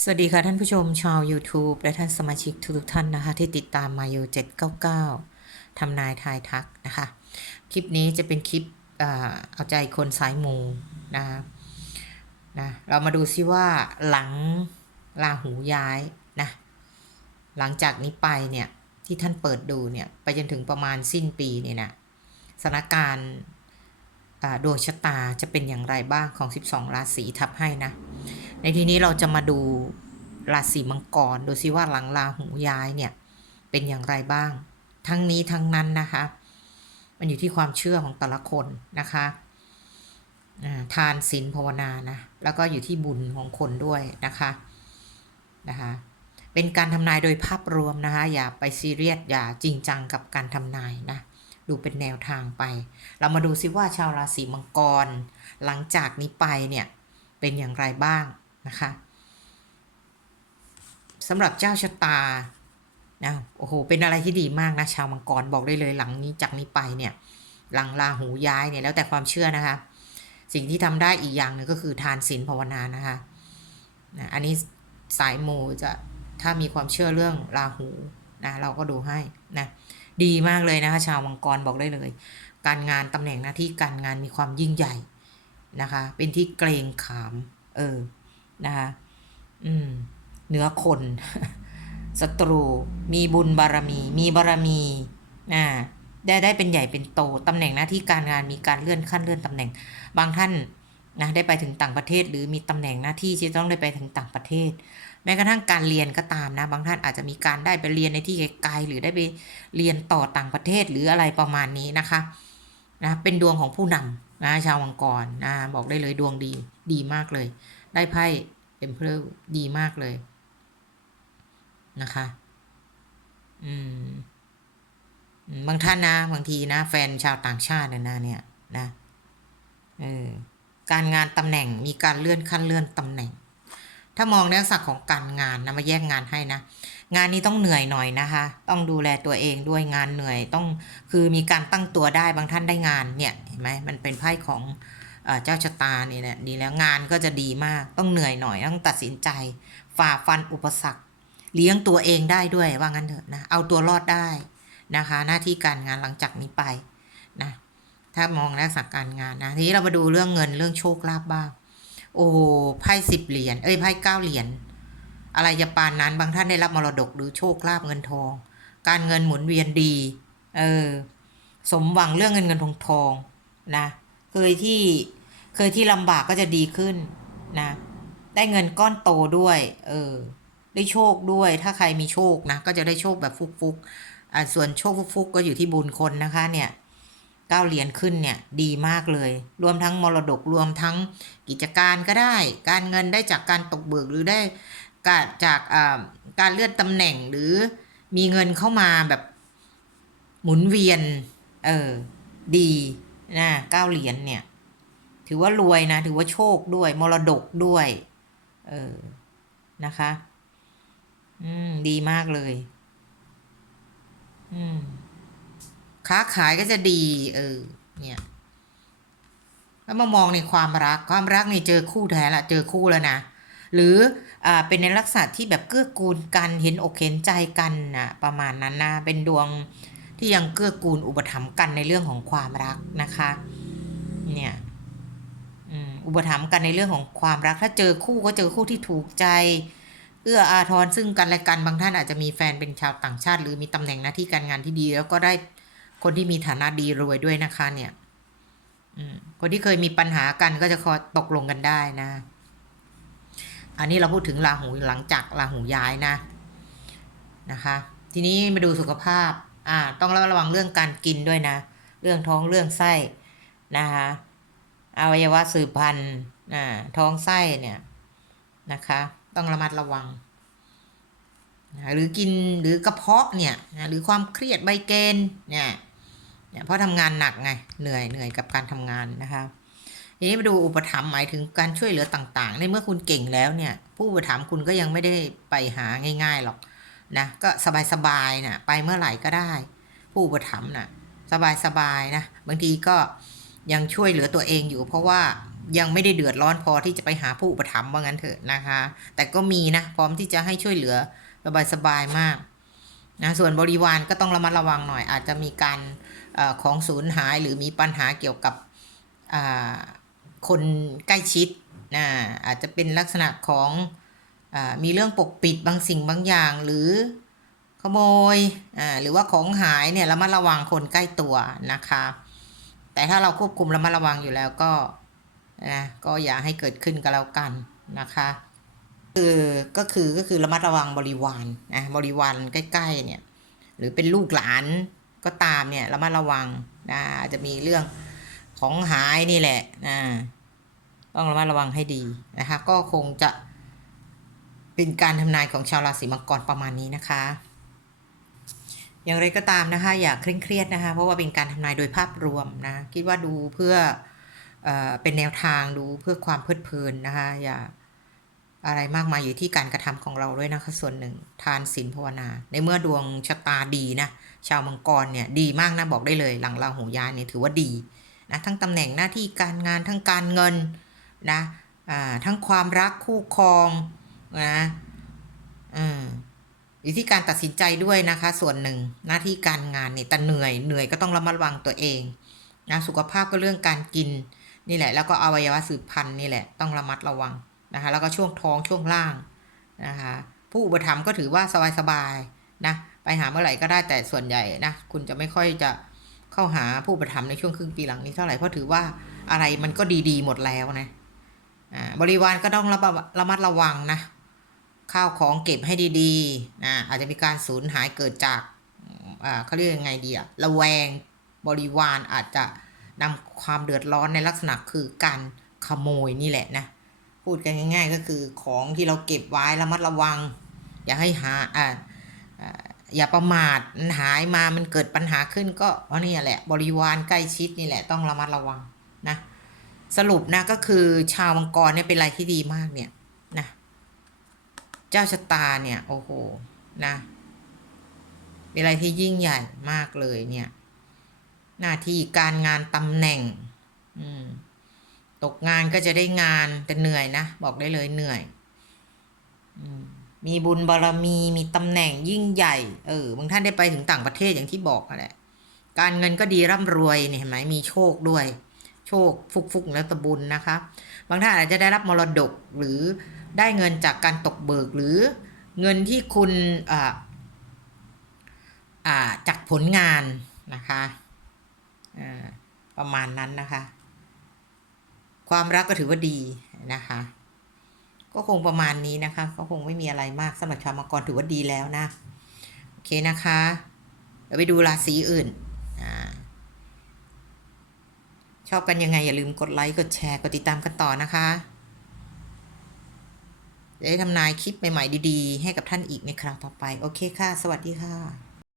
สวัสดีค่ะท่านผู้ชมชาว YouTube และท่านสมาชิกทุกท่านนะคะ ที่ติดตามมาอยู่799ทำนายทายทักนะคะ คลิปนี้จะเป็นคลิปเอาใจคนสายมูนะนะเรามาดูซิว่าหลังลาหูย้ายนะหลังจากนี้ไปเนี่ยที่ท่านเปิดดูเนี่ยไปจนถึงประมาณสิ้นปีเนี่ยนะสถานการณ์ดวงชะตาจะเป็นอย่างไรบ้างของ 12 ราศีทับให้นะ ในที่นี้เราจะมาดูราศีมังกรดูซิว่าหลังลาหูย้ายเนี่ยเป็นอย่างไรบ้าง ทั้งนี้ทั้งนั้นนะคะ มันอยู่ที่ความเชื่อของแต่ละคนนะคะทานศีลภาวนานะแล้วก็อยู่ที่บุญของคนด้วยนะคะนะคะ เป็นการทำนายโดยภาพรวมนะคะ อย่าไปซีเรียสอย่าจริงจังกับการทำนายนะดูเป็นแนวทางไป เรามาดูซิว่าชาวราศีมังกร หลังจากนี้ไปเนี่ยเป็นอย่างไรบ้าง นะคะสำหรับเจ้าชะตานะโอ้โห เป็นอะไรที่ดีมากนะ ชาวมังกรบอกได้เลยหลังนี้จากนี้ไปเนี่ย หลังลาหูย้ายเนี่ยแล้วแต่ความเชื่อนะคะ สิ่งที่ทำได้อีกอย่างนึงก็คือทานศีลภาวนานะคะนะอันนี้สายโมจะถ้ามีความเชื่อเรื่องราหูนะเราก็ดูให้นะดีมากเลยนะคะ ชาวมังกรบอกได้เลย การงานตำแหน่งหน้าที่การงานมีความยิ่งใหญ่นะคะ เป็นที่เกรงขาม เออ นะคะอืมเหนือคนศัตรูมีบุญบารมี มีบารมีอ่าได้ได้เป็นใหญ่เป็นโตตำแหน่งหน้าที่การงานมีการเลื่อนขั้นเลื่อนตำแหน่ง บางท่านนะได้ไปถึงต่างประเทศ หรือมีตำแหน่งหน้าที่ที่ต้องได้ไปถึงต่างประเทศ แม้กระทั่งการเรียนก็ตามนะ บางท่านอาจจะมีการได้ไปเรียนในที่ไกลๆหรือได้ไปเรียนต่อต่างประเทศหรืออะไรประมาณนี้นะคะนะเป็นดวงของผู้นำนะชาวมังกรนะบอกได้เลยดวงดีดีมากเลย ได้ไพ่เอ็มเพลดีมากเลยนะคะ อืม บางท่านนะบางทีนะ แฟนชาวต่างชาติเนี่ยนะเนี่ยนะเออการงานตำแหน่งมีการเลื่อนขั้นเลื่อนตำแหน่ง ถ้ามองในลักษณะของการงานนะมาแยกงานให้นะงานนี้ต้องเหนื่อยหน่อยนะคะ ต้องดูแลตัวเองด้วยงานเหนื่อยต้องคือมีการตั้งตัวได้บางท่านได้งานเนี่ยเห็นไหมมันเป็นไพ่ของ เจ้าชะตาเนี่ยแหละดีแล้วงานก็จะดีมากต้องเหนื่อยหน่อยต้องตัดสินใจ ฝ่าฟันอุปสรรค เลี้ยงตัวเองได้ด้วยว่างั้นเถอะนะเอาตัวรอดได้นะคะ หน้าที่การงานหลังจากนี้ไปนะถ้ามองลักษณะการงานนะทีนี้เรามาดูเรื่องเงินเรื่องโชคลาภบ้าง โอ้ไพ่สิบเหรียญเอ้ยไพ่เก้าเหรียญอะไรจะปานนั้นบางท่านได้รับมรดกหรือโชคลาภเงินทอง การเงินหมุนเวียนดี เออ สมหวังเรื่องเงินเงินทองทองนะ เคยที่เคยที่ลำบากก็จะดีขึ้นนะ ได้เงินก้อนโตด้วย เออ ได้โชคด้วย ถ้าใครมีโชคนะ ก็จะได้โชคแบบฟุกๆอ่าส่วนโชคฟุกๆก็อยู่ที่บุญคนนะคะเนี่ยก้าเหรียญขึ้นเนี่ยดีมากเลย รวมทั้งมรดกรวมทั้งกิจการก็ได้ การเงินได้จากการตกเบิกหรือได้การจากอ่าการเลื่อนตำแหน่งหรือมีเงินเข้ามาแบบหมุนเวียน เออ ดี นะเก้าเหรียญเนี่ย ถือว่ารวยนะ ถือว่าโชคด้วย มรดกด้วย เออ นะคะ อืม ดีมากเลย อืม ค้าขายก็จะดี เออ เนี่ย แล้วมามองในความรัก ความรักนี่เจอคู่แท้ละ เจอคู่แล้วนะ หรือ อ่า เป็นในลักษณะที่แบบเกื้อกูลกัน เห็นอกเห็นใจกันนะประมาณนั้นนะ เป็นดวง ที่ยังเกื้อกูลอุปถัมภ์กันในเรื่องของความรักนะคะเนี่ยอุปถัมภ์กันในเรื่องของความรัก ถ้าเจอคู่ก็เจอคู่ที่ถูกใจ เอื้ออาทรซึ่งกันและกันบางท่านอาจจะมีแฟนเป็นชาวต่างชาติ หรือมีตำแหน่งหน้าที่การงานที่ดี แล้วก็ได้คนที่มีฐานะดีรวยด้วยนะคะเนี่ยคนที่เคยมีปัญหากันก็จะคอยตกลงกันได้นะ อันนี้เราพูดถึงราหูหลังจากราหูย้ายนะนะคะ ทีนี้มาดูสุขภาพ อ่าต้องระระวังเรื่องการกินด้วยนะ เรื่องท้องเรื่องไส้นะคะอวัยวะสืบพันธุ์อ่าท้องไส้เนี่ยนะคะ ต้องระมัดระวังหรือกินหรือกระเพาะเนี่ยหรือความเครียดใบเกณฑ์เนี่ยเนี่ยเพราะทำงานหนักไงเหนื่อยเหนื่อยกับการทำงานนะคะทีนี้มาดูอุปถัมภ์หมายถึงการช่วยเหลือต่างๆ ในเมื่อคุณเก่งแล้วเนี่ย ผู้อุปถัมภ์คุณก็ยังไม่ได้ไปหาง่าย ๆหรอก นะก็สบายๆนะไปเมื่อไหร่ก็ได้ ผู้อุปถัมภ์นะสบายๆนะบางทีก็ยังช่วยเหลือตัวเองอยู่ เพราะว่ายังไม่ได้เดือดร้อนพอที่จะไปหาผู้อุปถัมภ์ว่างั้นเถอะนะคะ แต่ก็มีนะพร้อมที่จะให้ช่วยเหลือสบายๆมากนะส่วนบริวารก็ต้องระมัดระวังหน่อย อาจจะมีการอของสูญหายหรือมีปัญหาเกี่ยวกับคนใกล้ชิดนะอาจจะเป็นลักษณะของ มีเรื่องปกปิดบางสิ่งบางอย่างหรือขโมยหรือว่าของหายเนี่ยระมัดระวังคนใกล้ตัวนะคะ แต่ถ้าเราควบคุมระมัดระวังอยู่แล้วก็นะก็อย่าให้เกิดขึ้นก็แล้วกันนะคะคือก็คือก็คือระมัดระวังบริวารนะบริวารใกล้ๆเนี่ยหรือเป็นลูกหลานก็ตามเนี่ยระมัดระวังนะอาจจะมีเรื่องของหายนี่แหละนะต้องระมัดระวังให้ดีนะคะ ก็คงจะ เป็นการทำนายของชาวราศีมังกรประมาณนี้นะคะ อย่างไรก็ตามนะคะ อย่าเคร่งเครียดนะคะ เพราะว่าเป็นการทำนายโดยภาพรวมนะ คิดว่าดูเพื่อเอเป็นแนวทางดูเพื่อความเพลิดเพลินนะคะ อย่าอะไรมากมายอยู่ที่การกระทำของเราด้วยนะคะ ส่วนหนึ่งทานศีลภาวนา ในเมื่อดวงชะตาดีนะ ชาวมังกรเนี่ยดีมากนะบอกได้เลยหลังราหูย้ายเนี่ยถือว่าดีนะทั้งตำแหน่งหน้าที่การงานทั้งการเงินนะทั้งความรักคู่ครอง นะอืมอยู่ที่การตัดสินใจด้วยนะคะ ส่วนหนึ่งหน้าที่การงานเนี่ยแต่เหนื่อยเหนื่อยก็ต้องระมัดระวังตัวเองนะสุขภาพก็เรื่องการกินนี่แหละ แล้วก็อวัยวะสืบพันธุ์นี่แหละต้องระมัดระวังนะคะ แล้วก็ช่วงท้องช่วงล่างนะคะ ผู้อุปถัมภ์ก็ถือว่าสบายๆนะไปหาเมื่อไหร่ก็ได้แต่ส่วนใหญ่นะคุณจะไม่ค่อยจะเข้าหาผู้อุปถัมภ์ในช่วงครึ่งปีหลังนี้เท่าไหร่เพราะถือว่าอะไรมันก็ดีๆหมดแล้วนะอ่าบริวารก็ต้องระระมัดระวังนะ ข้าวของเก็บให้ดีๆนะอาจจะมีการสูญหายเกิดจากอ่าเขาเรียกยังไงดีอะระแวงบริวารอาจจะนำความเดือดร้อนในลักษณะคือการขโมยนี่แหละนะ พูดกันง่าย ๆ ก็คือของที่เราเก็บไว้ระมัดระวัง อย่าให้หาอ่าอย่าประมาทมันหายมามันเกิดปัญหาขึ้นก็เพราะนี่แหละ บริวารใกล้ชิดนี่แหละต้องระมัดระวังนะ สรุปนะก็คือชาวมังกรเนี่ยเป็นอะไรที่ดีมากเนี่ย เจ้าชะตาเนี่ย โอ้โห นะเป็นอะไรที่ยิ่งใหญ่มากเลยเนี่ย หน้าที่การงานตำแหน่ง อืม ตกงานก็จะได้งานแต่เหนื่อยนะ บอกได้เลยเหนื่อยอืมมีบุญบารมีมีตำแหน่งยิ่งใหญ่ เออบางท่านได้ไปถึงต่างประเทศอย่างที่บอกแหละการเงินก็ดีร่ำรวยเนี่ยเห็นไหมมีโชคด้วย โชคฟุกฟุกแล้วตะบุญนะคะ บางท่านอาจจะได้รับมรดกหรือ ได้เงินจากการตกเบิกหรือเงินที่คุณจากผลงานนะคะประมาณนั้นนะคะ ความรักก็ถือว่าดีนะคะ ก็คงประมาณนี้นะคะ ก็คงไม่มีอะไรมากสำหรับชาวมังกรถือว่าดีแล้วนะ โอเคนะคะเดี๋ยวไปดูราศีอื่นอชอบกันยังไงอย่าลืมกดไลค์กดแชร์กดติดตามกันต่อนะคะ จะได้ทำนายคลิปใหม่ ๆ ดี ๆ ให้กับท่านอีกในคราวต่อไป โอเคค่ะ สวัสดีค่ะ